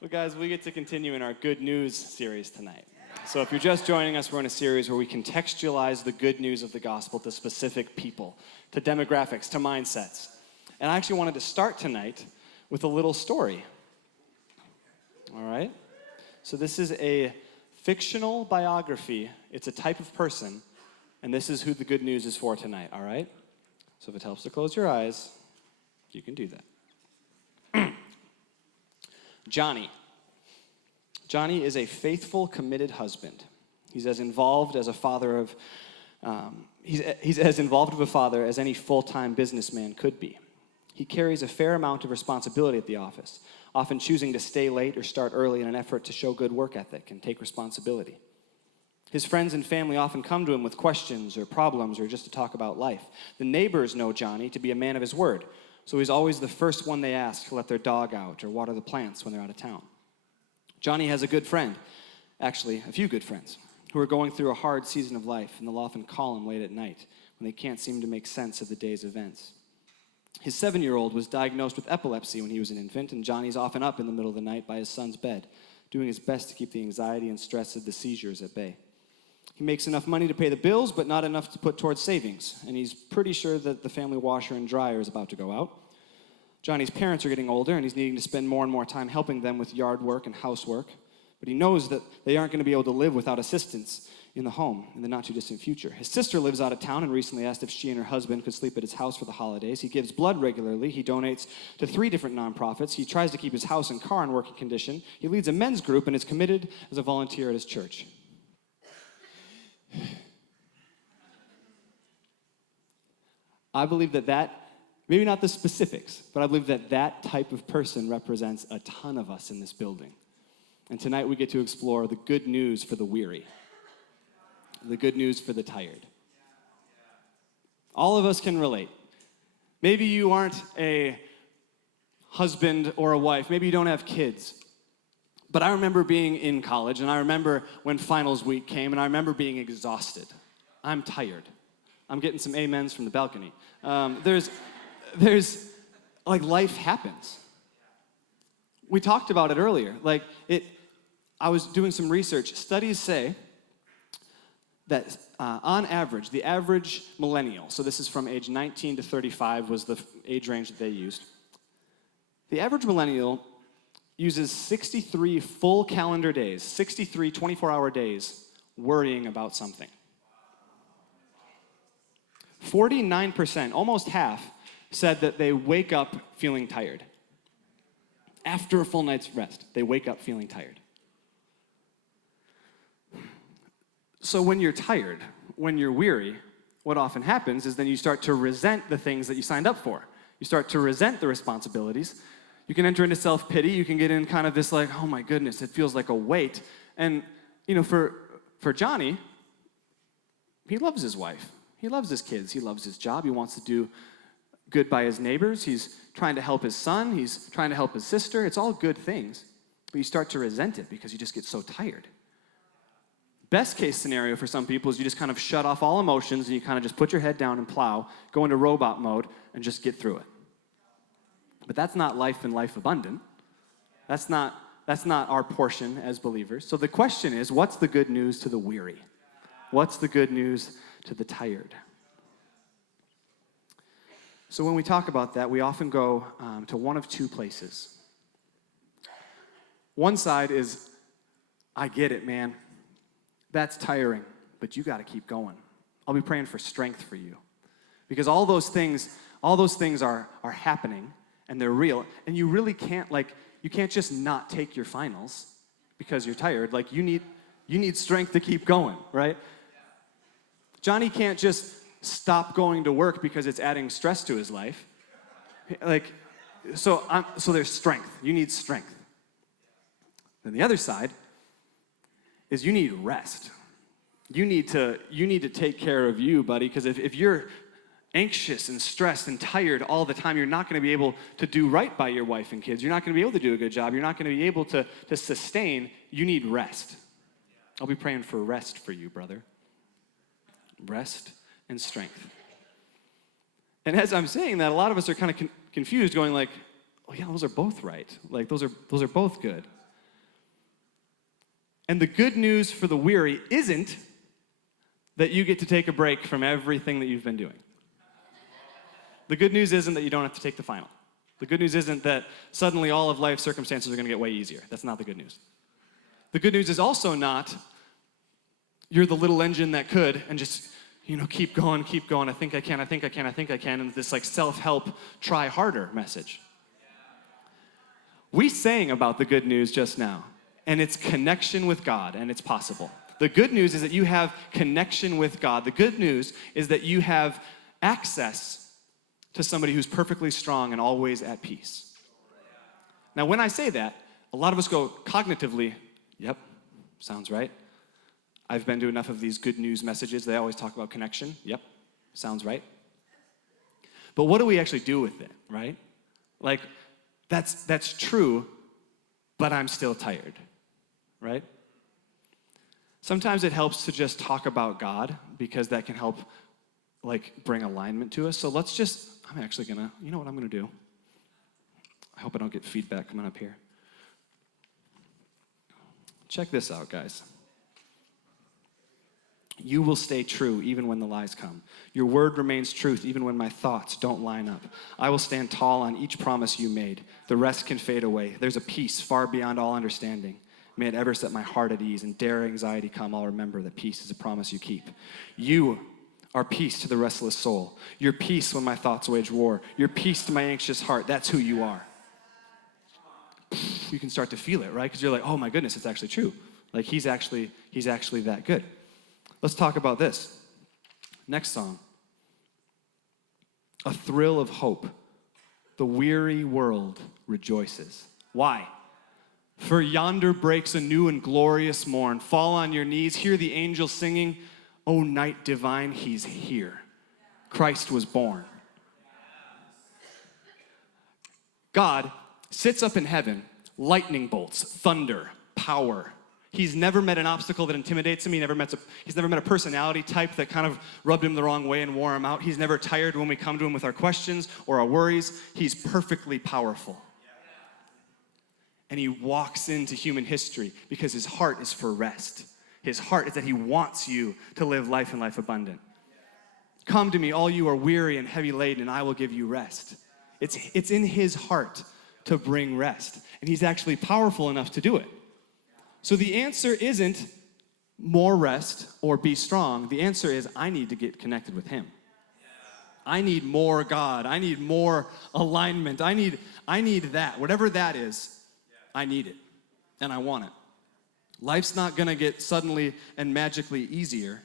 Well, guys, we get to continue in our good news series tonight. So if you're just joining us, we're in a series where we contextualize the good news of the gospel to specific people, to demographics, to mindsets. And I actually wanted to start tonight with a little story. All right? So this is a fictional biography. It's a type of person, and this is who the good news is for tonight, all right? So if it helps to close your eyes, you can do that. Johnny. Johnny is a faithful, committed husband. He's as involved as a father of, he's as involved of a father as any full-time businessman could be. He carries a fair amount of responsibility at the office, often choosing to stay late or start early in an effort to show good work ethic and take responsibility. His friends and family often come to him with questions or problems or just to talk about life. The neighbors know Johnny to be a man of his word, so he's always the first one they ask to let their dog out or water the plants when they're out of town. Johnny has a good friend, actually a few good friends, who are going through a hard season of life, and they'll often call him late at night when they can't seem to make sense of the day's events. His 7-year-old was diagnosed with epilepsy when he was an infant, and Johnny's often up in the middle of the night by his son's bed, doing his best to keep the anxiety and stress of the seizures at bay. He makes enough money to pay the bills, but not enough to put towards savings, and he's pretty sure that the family washer and dryer is about to go out. Johnny's parents are getting older, and he's needing to spend more and more time helping them with yard work and housework, but he knows that they aren't going to be able to live without assistance in the home in the not-too-distant future. His sister lives out of town and recently asked if she and her husband could sleep at his house for the holidays. He gives blood regularly. He donates to 3 different nonprofits. He tries to keep his house and car in working condition. He leads a men's group and is committed as a volunteer at his church. I believe that maybe not the specifics, but I believe that type of person represents a ton of us in this building. And tonight we get to explore the good news for the weary, the good news for the tired. All of us can relate. Maybe you aren't a husband or a wife. Maybe you don't have kids. But I remember being in college, and I remember when finals week came, and I remember being exhausted. I'm tired. I'm getting some amens from the balcony. There's like, life happens. We talked about it earlier. I was doing some research. Studies say that on average, the average millennial, so this is from age 19 to 35 was the age range that they used. The average millennial uses 63 full calendar days, 63 24-hour days, worrying about something. 49%, almost half, said that they wake up feeling tired. After a full night's rest, they wake up feeling tired. So when you're tired, when you're weary, what often happens is then you start to resent the things that you signed up for. You start to resent the responsibilities. You can enter into self-pity. You can get in kind of this like, oh my goodness, it feels like a weight. And, for Johnny, he loves his wife. He loves his kids. He loves his job. He wants to do good by his neighbors. He's trying to help his son. He's trying to help his sister. It's all good things. But you start to resent it because you just get so tired. Best case scenario for some people is you just kind of shut off all emotions and you kind of just put your head down and plow, go into robot mode, and just get through it. But that's not life and life abundant. That's not our portion as believers. So the question is, what's the good news to the weary? What's the good news to the tired? So when we talk about that, we often go to one of two places. One side is, I get it, man. That's tiring, but you got to keep going. I'll be praying for strength for you. Because all those things are happening, and they're real, and you really can't, you can't just not take your finals because you're tired. You need strength to keep going, right? Johnny can't just stop going to work because it's adding stress to his life. So there's strength. You need strength. Then the other side is you need rest. You need to take care of you, buddy, because if you're anxious and stressed and tired all the time, you're not going to be able to do right by your wife and kids. You're not going to be able to do a good job. You're not going to be able to sustain. You need rest. I'll be praying for rest for you, brother. Rest and strength. And as I'm saying that, a lot of us are kind of confused, going like, oh yeah, those are both right. Those are both good. And the good news for the weary isn't that you get to take a break from everything that you've been doing. The good news isn't that you don't have to take the final. The good news isn't that suddenly all of life's circumstances are going to get way easier. That's not the good news. The good news is also not you're the little engine that could and just, keep going. I think I can. And this like self-help, try harder message. We sang about the good news just now, and it's connection with God, and it's possible. The good news is that you have connection with God. The good news is that you have access to somebody who's perfectly strong and always at peace. Now, when I say that, a lot of us go cognitively, yep, sounds right. I've been to enough of these good news messages. They always talk about connection. Yep, sounds right. But what do we actually do with it, right? Like, that's true, but I'm still tired, right? Sometimes it helps to just talk about God because that can help bring alignment to us. So I'm actually gonna, you know what I'm gonna do? I hope I don't get feedback coming up here. Check this out, guys. You will stay true even when the lies come. Your word remains truth even when my thoughts don't line up. I will stand tall on each promise you made. The rest can fade away. There's a peace far beyond all understanding. May it ever set my heart at ease, and dare anxiety come, I'll remember that peace is a promise you keep. You are peace to the restless soul. Your peace when my thoughts wage war. Your peace to my anxious heart. That's who you are. You can start to feel it, right? Because you're like, oh my goodness, it's actually true. Like he's actually that good. Let's talk about this. Next song. A thrill of hope. The weary world rejoices. Why? For yonder breaks a new and glorious morn. Fall on your knees, hear the angels singing. O night divine, he's here. Christ was born. God sits up in heaven, lightning bolts, thunder, power. He's never met an obstacle that intimidates him. He's never met a personality type that kind of rubbed him the wrong way and wore him out. He's never tired when we come to him with our questions or our worries. He's perfectly powerful. And he walks into human history because his heart is for rest. His heart is that he wants you to live life and life abundant. Come to me, all you are weary and heavy laden, and I will give you rest. It's in his heart to bring rest. And he's actually powerful enough to do it. So the answer isn't more rest or be strong. The answer is I need to get connected with him. I need more God. I need more alignment. I need that. Whatever that is, I need it. And I want it. Life's not going to get suddenly and magically easier.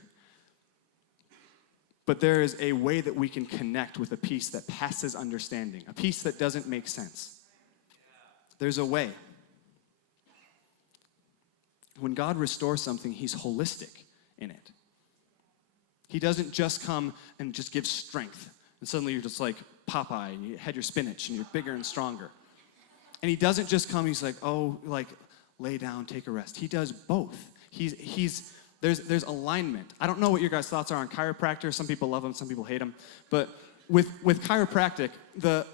But there is a way that we can connect with a peace that passes understanding. A peace that doesn't make sense. There's a way. When God restores something, he's holistic in it. He doesn't just come and just give strength. And suddenly you're just like Popeye, and you had your spinach, and you're bigger and stronger. And he doesn't just come, he's like, lay down, take a rest. He does both. There's alignment. I don't know what your guys' thoughts are on chiropractor. Some people love them, some people hate them. But with chiropractic, the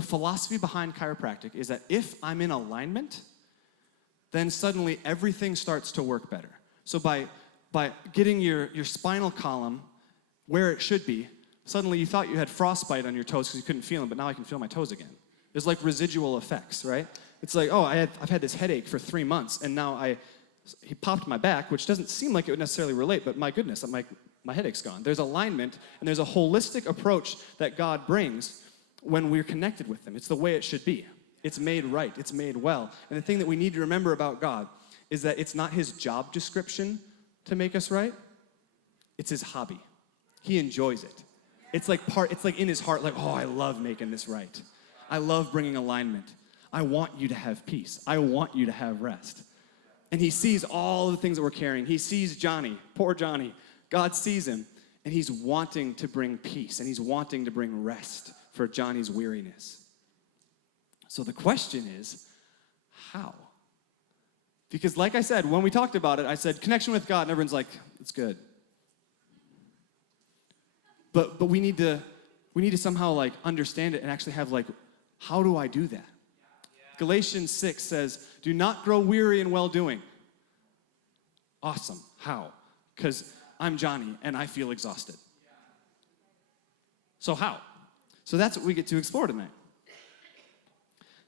philosophy behind chiropractic is that if I'm in alignment, then suddenly everything starts to work better. So by getting your spinal column where it should be, suddenly you thought you had frostbite on your toes because you couldn't feel them, but now I can feel my toes again. There's like residual effects, right? It's like, I've had this headache for 3 months, and now he popped my back, which doesn't seem like it would necessarily relate, but my goodness, my headache's gone. There's alignment, and there's a holistic approach that God brings when we're connected with him. It's the way it should be. It's made right. It's made well. And the thing that we need to remember about God is that it's not his job description to make us right. It's his hobby. He enjoys it. It's like in his heart, like, I love making this right. I love bringing alignment. I want you to have peace. I want you to have rest. And he sees all the things that we're carrying. He sees Johnny, poor Johnny. God sees him, and he's wanting to bring peace, and he's wanting to bring rest for Johnny's weariness. So the question is, how? Because like I said, when we talked about it, I said connection with God, and everyone's like, it's good. But we need to somehow understand it and actually have how do I do that? Galatians 6 says, do not grow weary in well-doing. Awesome. How? Because I'm Johnny and I feel exhausted. So how? So that's what we get to explore tonight.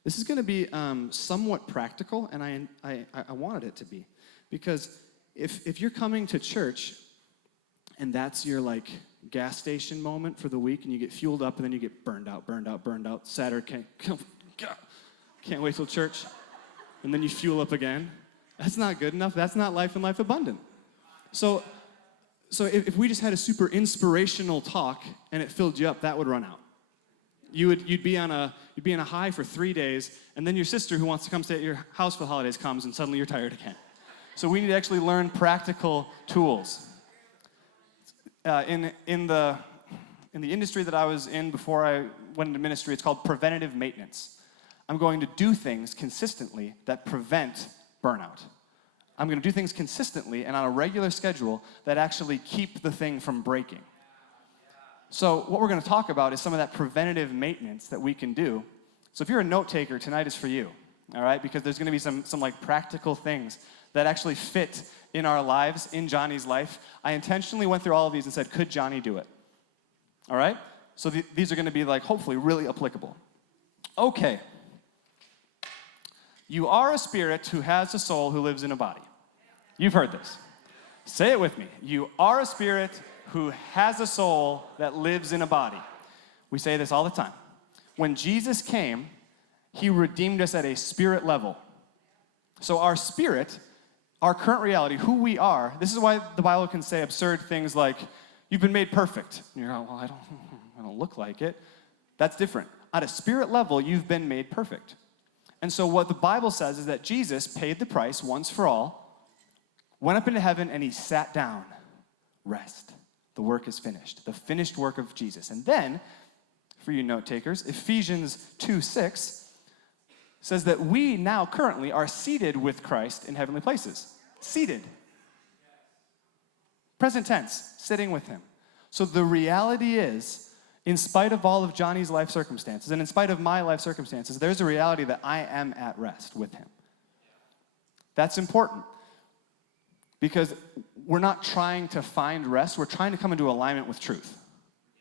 This is going to be somewhat practical, and I wanted it to be. Because if you're coming to church and that's your like gas station moment for the week and you get fueled up and then you get burned out, Saturday, can't wait till church, and then you fuel up again, that's not good enough. That's not life and life abundant. So if we just had a super inspirational talk and it filled you up, that would run out. You'd be on a high for 3 days, and then your sister who wants to come stay at your house for the holidays comes, and suddenly you're tired again. So we need to actually learn practical tools. In the industry that I was in before I went into ministry, it's called preventative maintenance. I'm going to do things consistently that prevent burnout. I'm going to do things consistently and on a regular schedule that actually keep the thing from breaking. So what we're going to talk about is some of that preventative maintenance that we can do. So if you're a note taker, tonight is for you, all right? Because there's going to be some like practical things that actually fit in our lives, in Johnny's life. I intentionally went through all of these and said, could Johnny do it? All right? So these are going to be like hopefully really applicable. Okay. You are a spirit who has a soul who lives in a body. You've heard this. Say it with me. You are a spirit who has a soul that lives in a body. We say this all the time. When Jesus came, he redeemed us at a spirit level. So our spirit, our current reality, who we are, this is why the Bible can say absurd things like, you've been made perfect. And you're like, well, I don't look like it. That's different. At a spirit level, you've been made perfect. And so what the Bible says is that Jesus paid the price once for all, went up into heaven, and he sat down. Rest. The work is finished. The finished work of Jesus. And then, for you note takers, Ephesians 2:6 says that we now currently are seated with Christ in heavenly places. Seated. Present tense, sitting with him. So the reality is, in spite of all of Johnny's life circumstances, and in spite of my life circumstances, there's a reality that I am at rest with him. That's important. Because we're not trying to find rest, we're trying to come into alignment with truth.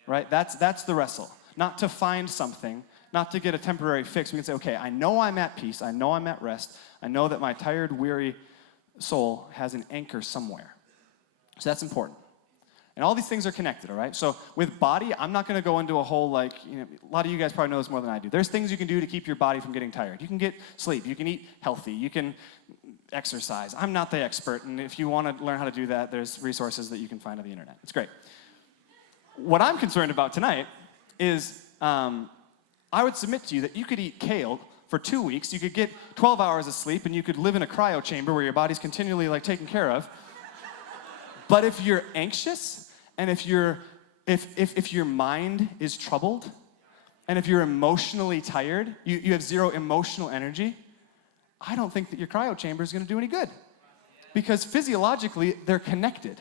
Right? That's the wrestle. Not to find something, not to get a temporary fix. We can say, okay, I know I'm at peace, I know I'm at rest, I know that my tired, weary soul has an anchor somewhere. So that's important. And all these things are connected, all right? So with body, I'm not going to go into a whole, like, a lot of you guys probably know this more than I do. There's things you can do to keep your body from getting tired. You can get sleep, you can eat healthy, you can exercise. I'm not the expert, and if you want to learn how to do that, there's resources that you can find on the internet. It's great. What I'm concerned about tonight is I would submit to you that you could eat kale for 2 weeks, you could get 12 hours of sleep, and you could live in a cryo chamber where your body's continually like taken care of. But if you're anxious, and if your mind is troubled, and if you're emotionally tired, you have zero emotional energy, I don't think that your cryo chamber is going to do any good. Because physiologically, they're connected.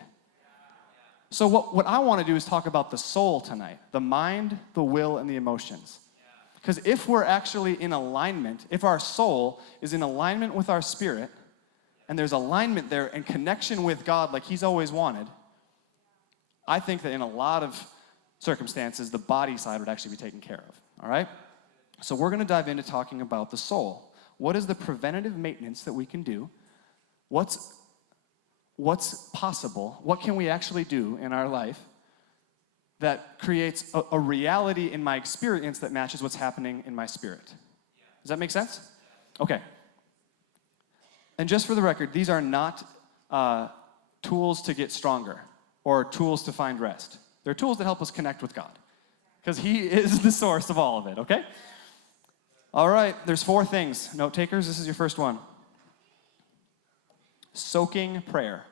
So what I want to do is talk about the soul tonight. The mind, the will, and the emotions. Because if we're actually in alignment, if our soul is in alignment with our spirit, and there's alignment there and connection with God like he's always wanted, I think that in a lot of circumstances, the body side would actually be taken care of, all right? So we're going to dive into talking about the soul. What is the preventative maintenance that we can do? What's possible? What can we actually do in our life that creates a reality in my experience that matches what's happening in my spirit? Does that make sense? Okay. And just for the record, these are not tools to get stronger or tools to find rest. They're tools that help us connect with God because he is the source of all of it, okay? All right, there's 4 things. Note takers, this is your first one. Soaking prayer.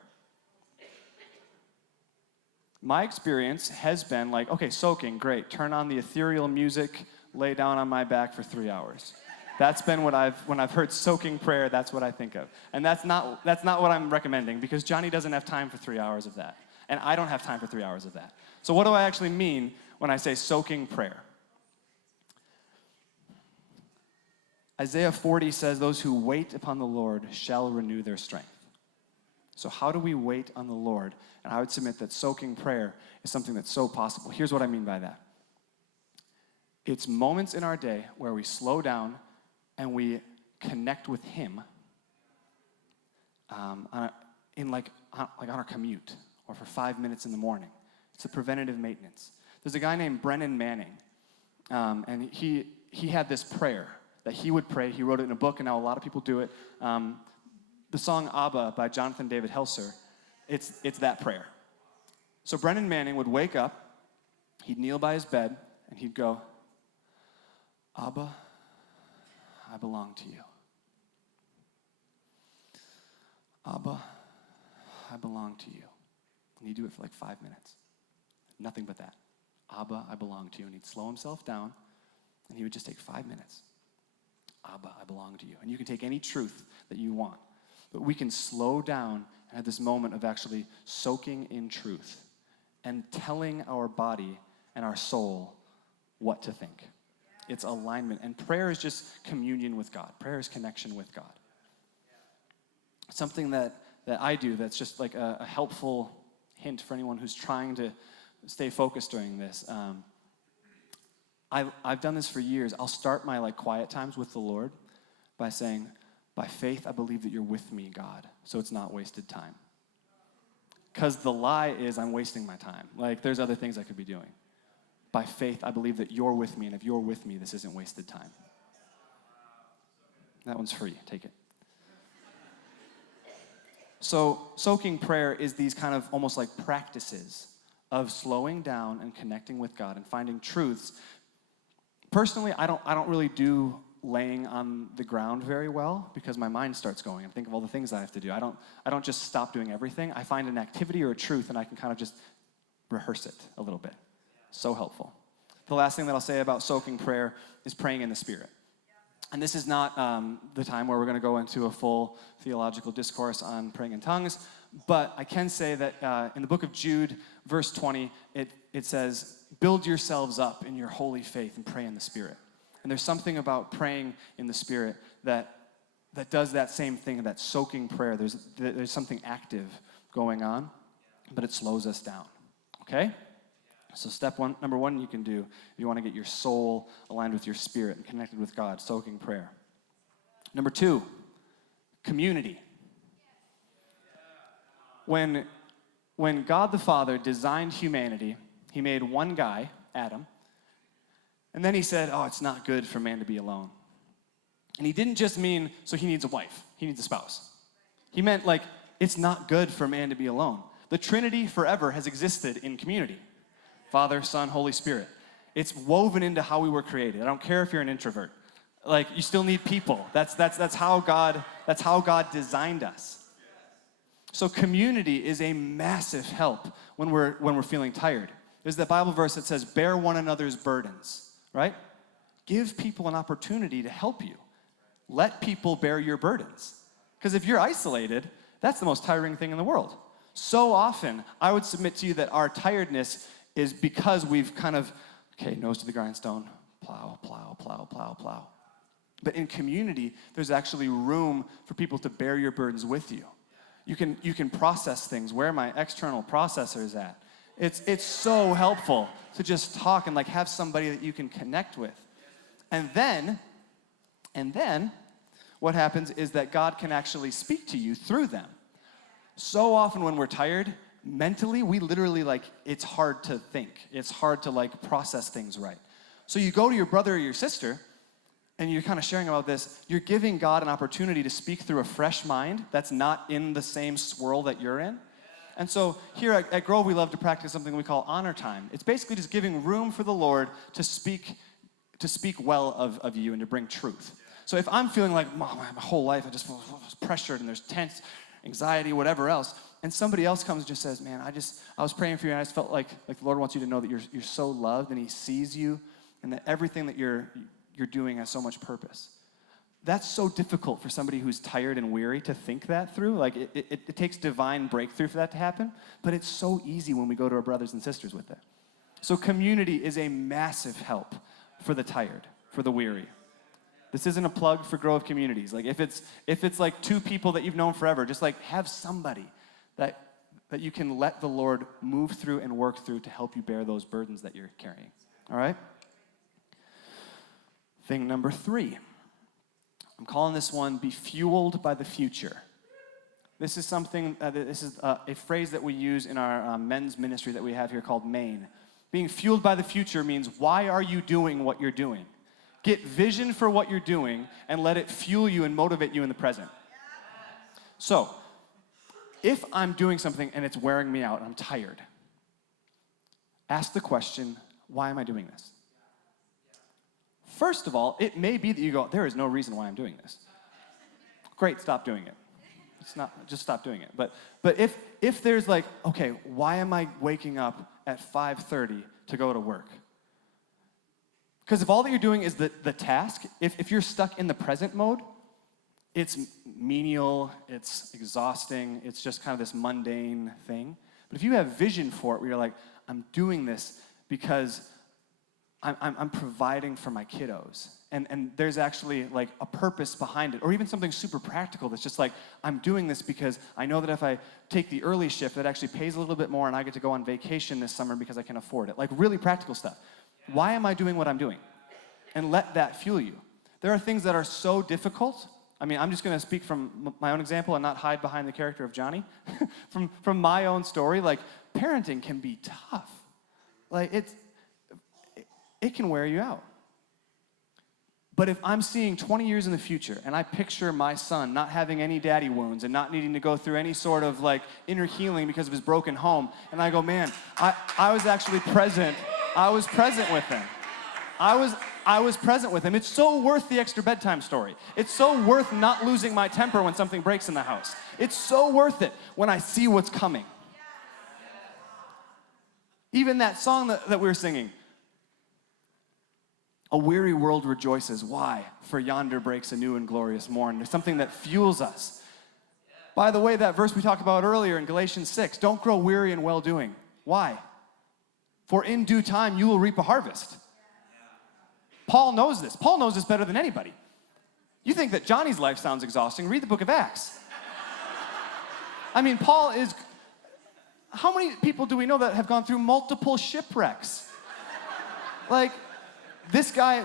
My experience has been like, okay, soaking, great. Turn on the ethereal music, lay down on my back for 3 hours. That's been when I've heard soaking prayer, that's what I think of. And that's not what I'm recommending because Johnny doesn't have time for 3 hours of that. And I don't have time for 3 hours of that. So what do I actually mean when I say soaking prayer? Isaiah 40 says, those who wait upon the Lord shall renew their strength. So how do we wait on the Lord? And I would submit that soaking prayer is something that's so possible. Here's what I mean by that. It's moments in our day where we slow down and we connect with him on our commute or for 5 minutes in the morning. It's a preventative maintenance. There's a guy named Brennan Manning, and he had this prayer that he would pray. He wrote it in a book, and now a lot of people do it. The song Abba by Jonathan David Helser, it's that prayer. So Brennan Manning would wake up, he'd kneel by his bed, and he'd go, Abba, I belong to you. Abba, I belong to you. And he'd do it for like 5 minutes. Nothing but that. Abba, I belong to you. And he'd slow himself down, and he would just take 5 minutes. Abba, I belong to you. And you can take any truth that you want. But we can slow down and have this moment of actually soaking in truth and telling our body and our soul what to think. It's alignment. And prayer is just communion with God. Prayer is connection with God. Something that I do that's just like a helpful hint for anyone who's trying to stay focused during this. I've done this for years. I'll start my quiet times with the Lord by saying, by faith, I believe that you're with me, God, so it's not wasted time. Because the lie is I'm wasting my time. There's other things I could be doing. By faith, I believe that you're with me, and if you're with me, this isn't wasted time. That one's free. Take it. So soaking prayer is these kind of almost like practices of slowing down and connecting with God and finding truths. Personally, I don't really do laying on the ground very well because my mind starts going and think of all the things I have to do. I don't just stop doing everything. I find an activity or a truth and I can kind of just rehearse it a little bit. So helpful. The last thing that I'll say about soaking prayer is praying in the Spirit. And this is not the time where we're going to go into a full theological discourse on praying in tongues, but I can say that in the book of Jude, verse 20, it says, build yourselves up in your holy faith and pray in the Spirit. And there's something about praying in the Spirit that does that same thing, that soaking prayer. There's something active going on, but it slows us down, okay? So number one you can do if you want to get your soul aligned with your spirit and connected with God, soaking prayer. Number 2, community. When God the Father designed humanity, he made one guy, Adam, and then he said, oh, it's not good for man to be alone. And he didn't just mean, so he needs a wife, he needs a spouse. He meant it's not good for man to be alone. The Trinity forever has existed in community. Father, Son, Holy Spirit. It's woven into how we were created. I don't care if you're an introvert. You still need people. That's how God designed us. So community is a massive help when we're feeling tired. There's that Bible verse that says, bear one another's burdens, right? Give people an opportunity to help you. Let people bear your burdens. Because if you're isolated, that's the most tiring thing in the world. So often, I would submit to you that our tiredness is because we've kind of, nose to the grindstone, plow, plow, plow, plow, plow. But in community, there's actually room for people to bear your burdens with you. You can process things. Where my external processor is at. It's so helpful to just talk and have somebody that you can connect with. And then, what happens is that God can actually speak to you through them. So often when we're tired, mentally, we literally it's hard to think. It's hard to process things right. So you go to your brother or your sister, and you're kind of sharing about this. You're giving God an opportunity to speak through a fresh mind that's not in the same swirl that you're in. And so here at Grove, we love to practice something we call honor time. It's basically just giving room for the Lord to speak well of you and to bring truth. So if I'm feeling my whole life I just was pressured and there's tense, anxiety, whatever else, and somebody else comes and just says, man, I was praying for you and I just felt like the Lord wants you to know that you're so loved and he sees you and that everything that you're doing has so much purpose. That's so difficult for somebody who's tired and weary to think that through. It takes divine breakthrough for that to happen, but it's so easy when we go to our brothers and sisters with it. So community is a massive help for the tired, for the weary. This isn't a plug for Grove Communities. Like if it's like two people that you've known forever, just like have somebody that you can let the Lord move through and work through to help you bear those burdens that you're carrying. All right? Thing number 3. I'm calling this one, be fueled by the future. This is something, this is a phrase that we use in our men's ministry that we have here called Maine. Being fueled by the future means, why are you doing what you're doing? Get vision for what you're doing and let it fuel you and motivate you in the present. So, if I'm doing something and it's wearing me out and I'm tired, ask the question, why am I doing this? First of all, it may be that you go, there is no reason why I'm doing this. Great, stop doing it. Just stop doing it. But if there's like, okay, why am I waking up at 5:30 to go to work? Because if all that you're doing is the task, if you're stuck in the present mode, it's menial, it's exhausting, it's just kind of this mundane thing. But if you have vision for it, where you're like, I'm doing this because I'm providing for my kiddos. And there's actually like a purpose behind it. Or even something super practical that's just like, I'm doing this because I know that if I take the early shift, that actually pays a little bit more and I get to go on vacation this summer because I can afford it. Like really practical stuff. Why am I doing what I'm doing? And let that fuel you. There are things that are so difficult. I mean, I'm just going to speak from my own example and not hide behind the character of Johnny. from my own story, like parenting can be tough. Like it can wear you out. But if I'm seeing 20 years in the future and I picture my son not having any daddy wounds and not needing to go through any sort of like inner healing because of his broken home, and I go, man, I was actually present. I was present with him. I was present with him. It's so worth the extra bedtime story. It's so worth not losing my temper when something breaks in the house. It's so worth it when I see what's coming. Even that song that we were singing, a weary world rejoices. Why? For yonder breaks a new and glorious morn. There's something that fuels us. By the way, that verse we talked about earlier in Galatians 6, don't grow weary in well-doing. Why? For in due time you will reap a harvest. Paul knows this. Paul knows this better than anybody. You think that Johnny's life sounds exhausting? Read the book of Acts. I mean, Paul is... How many people do we know that have gone through multiple shipwrecks? Like... This guy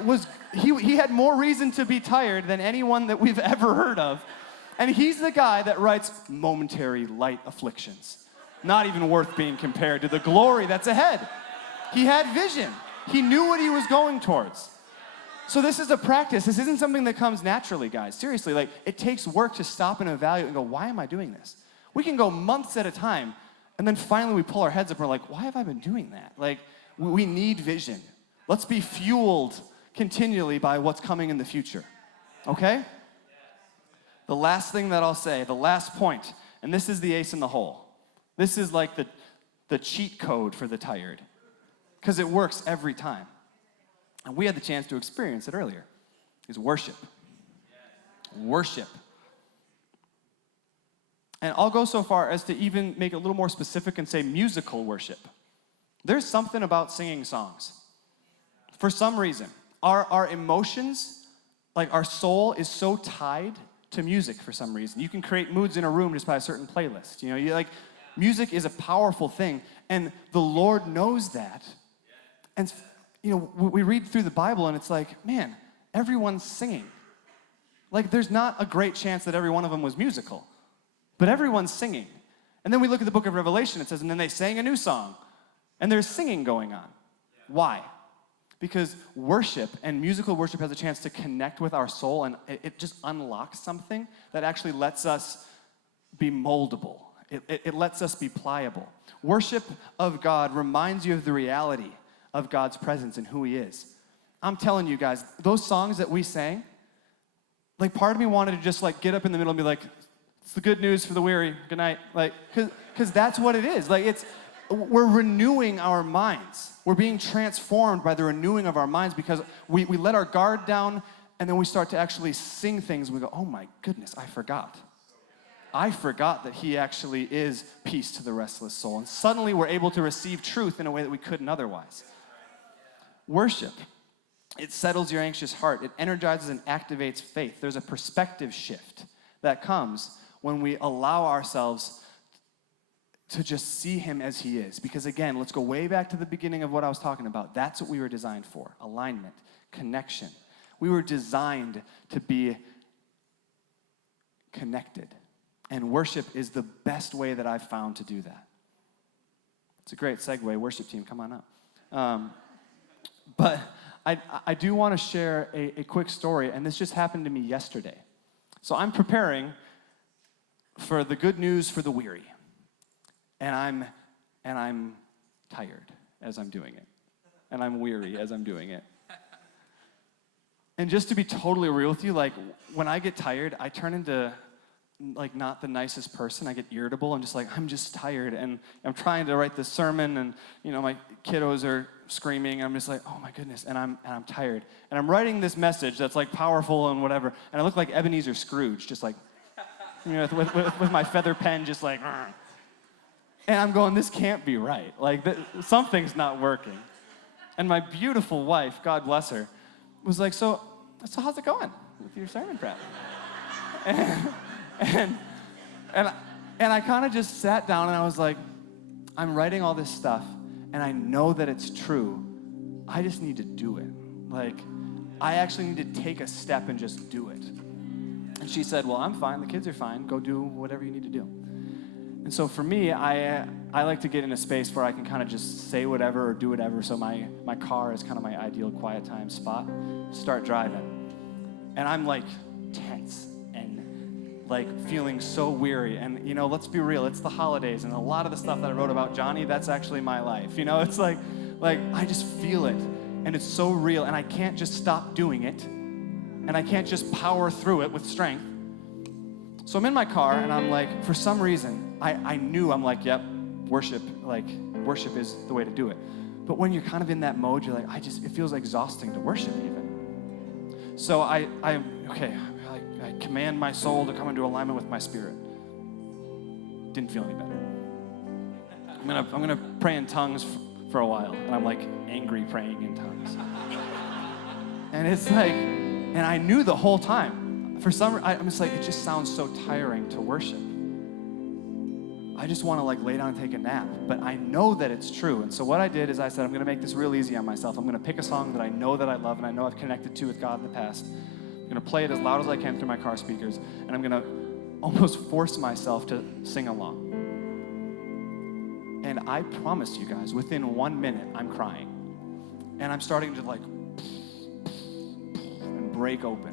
he had more reason to be tired than anyone that we've ever heard of. And he's the guy that writes momentary light afflictions. Not even worth being compared to the glory that's ahead. He had vision. He knew what he was going towards. So this is a practice. This isn't something that comes naturally, guys. Seriously, like it takes work to stop and evaluate and go, why am I doing this? We can go months at a time, and then finally we pull our heads up and we're like, why have I been doing that? Like, we need vision. Let's be fueled continually by what's coming in the future, okay? The last thing that I'll say, the last point, and this is the ace in the hole. This is like the cheat code for the tired, because it works every time. And we had the chance to experience it earlier, is worship. Worship. And I'll go so far as to even make it a little more specific and say musical worship. There's something about singing songs. For some reason, our emotions, like our soul is so tied to music for some reason. You can create moods in a room just by a certain playlist. You know, music is a powerful thing, and the Lord knows that. And, you know, we read through the Bible, and it's like, man, everyone's singing. Like, there's not a great chance that every one of them was musical, but everyone's singing. And then we look at the book of Revelation, it says, and then they sang a new song, and there's singing going on. Why? Because worship and musical worship has a chance to connect with our soul, and it just unlocks something that actually lets us be moldable. It lets us be pliable. Worship of God reminds you of the reality of God's presence and who He is. I'm telling you guys, those songs that we sang, like part of me wanted to just like get up in the middle and be like, it's the good news for the weary, good night. Like, because that's what it is. Like we're renewing our minds. We're being transformed by the renewing of our minds because we let our guard down and then we start to actually sing things. And we go, oh my goodness, I forgot. I forgot that He actually is peace to the restless soul. And suddenly we're able to receive truth in a way that we couldn't otherwise. Worship. It settles your anxious heart. It energizes and activates faith. There's a perspective shift that comes when we allow ourselves to just see him as he is. Because again, let's go way back to the beginning of what I was talking about. That's what we were designed for: alignment, connection. We were designed to be connected. And worship is the best way that I've found to do that. It's a great segue. Worship team, come on up. But I do want to share a quick story, and this just happened to me yesterday. So I'm preparing for the good news for the weary. And I'm tired as I'm doing it. And I'm weary as I'm doing it. And just to be totally real with you, like, when I get tired, I turn into, like, not the nicest person. I get irritable. I'm just tired. And I'm trying to write this sermon, and, my kiddos are screaming. I'm just like, oh, my goodness. And I'm tired. And I'm writing this message that's, like, powerful and whatever. And I look like Ebenezer Scrooge, just like, with my feather pen, just like, "Argh." And I'm going, this can't be right. Like, something's not working. And my beautiful wife, God bless her, was like, so how's it going with your sermon prep? And I kind of just sat down and I was like, I'm writing all this stuff and I know that it's true. I just need to do it. Like, I actually need to take a step and just do it. And she said, well, I'm fine. The kids are fine. Go do whatever you need to do. And so for me, I like to get in a space where I can kind of just say whatever or do whatever. So my car is kind of my ideal quiet time spot. Start driving. And I'm like tense and like feeling so weary. And, let's be real. It's the holidays. And a lot of the stuff that I wrote about Johnny, that's actually my life. It's like I just feel it. And it's so real. And I can't just stop doing it. And I can't just power through it with strength. So I'm in my car, and I'm like, for some reason, I knew, I'm like, yep, worship is the way to do it. But when you're kind of in that mode, you're like, it feels exhausting to worship even. So I command my soul to come into alignment with my spirit. Didn't feel any better. I'm gonna pray in tongues for a while, and I'm like angry praying in tongues. And it's like, and I knew the whole time. For some reason, I'm just like, it just sounds so tiring to worship. I just want to lay down and take a nap. But I know that it's true. And so what I did is I said, I'm going to make this real easy on myself. I'm going to pick a song that I know that I love and I know I've connected to with God in the past. I'm going to play it as loud as I can through my car speakers. And I'm going to almost force myself to sing along. And I promise you guys, within 1 minute, I'm crying. And I'm starting to and break open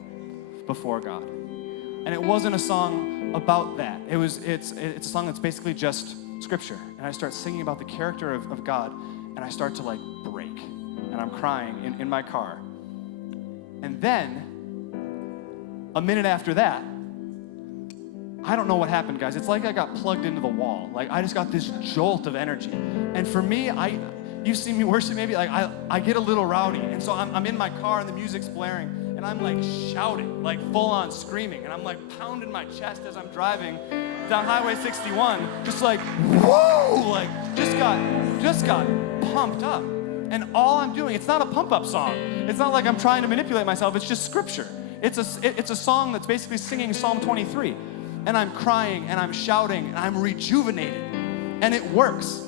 before God. And it wasn't a song about that. It's a song that's basically just scripture. And I start singing about the character of God, and I start to break. And I'm crying in my car. And then, a minute after that, I don't know what happened, guys. It's like I got plugged into the wall. I just got this jolt of energy. And for me, you've seen me worship maybe, I get a little rowdy. And so I'm in my car and the music's blaring. And I'm shouting, full on screaming. And I'm pounding my chest as I'm driving down Highway 61. Just whoa, just got pumped up. And all I'm doing, it's not a pump up song. It's not like I'm trying to manipulate myself. It's just scripture. It's a song that's basically singing Psalm 23. And I'm crying and I'm shouting and I'm rejuvenated. And it works.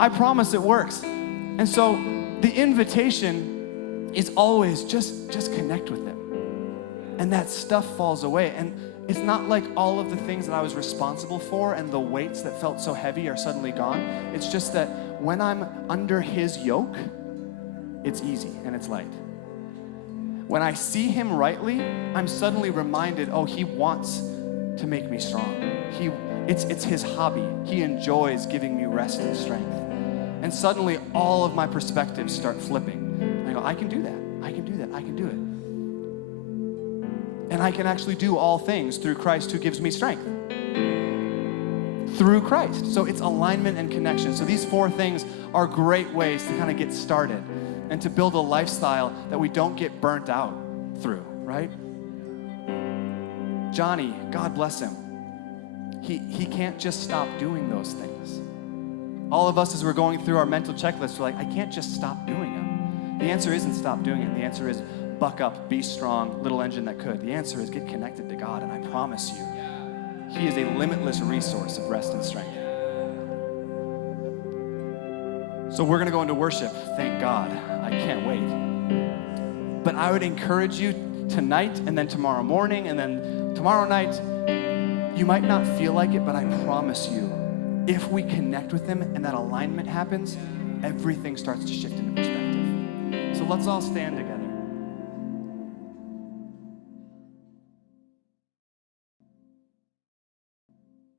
I promise it works. And so the invitation is always just connect with them. And that stuff falls away. And it's not like all of the things that I was responsible for and the weights that felt so heavy are suddenly gone. It's just that when I'm under his yoke, it's easy and it's light. When I see him rightly, I'm suddenly reminded, oh, he wants to make me strong. It's his hobby. He enjoys giving me rest and strength. And suddenly all of my perspectives start flipping. I go, I can do that. I can do that. I can do it. And I can actually do all things through Christ who gives me strength. Through Christ. So it's alignment and connection. So these 4 things are great ways to kind of get started and to build a lifestyle that we don't get burnt out through, right? Johnny, God bless him. He can't just stop doing those things. All of us, as we're going through our mental checklist, we're like, I can't just stop doing them. The answer isn't stop doing it. The answer is buck up, be strong, little engine that could. The answer is get connected to God, and I promise you, He is a limitless resource of rest and strength. So we're going to go into worship. Thank God. I can't wait. But I would encourage you tonight and then tomorrow morning and then tomorrow night, you might not feel like it, but I promise you, if we connect with Him and that alignment happens, everything starts to shift into perspective. So let's all stand together.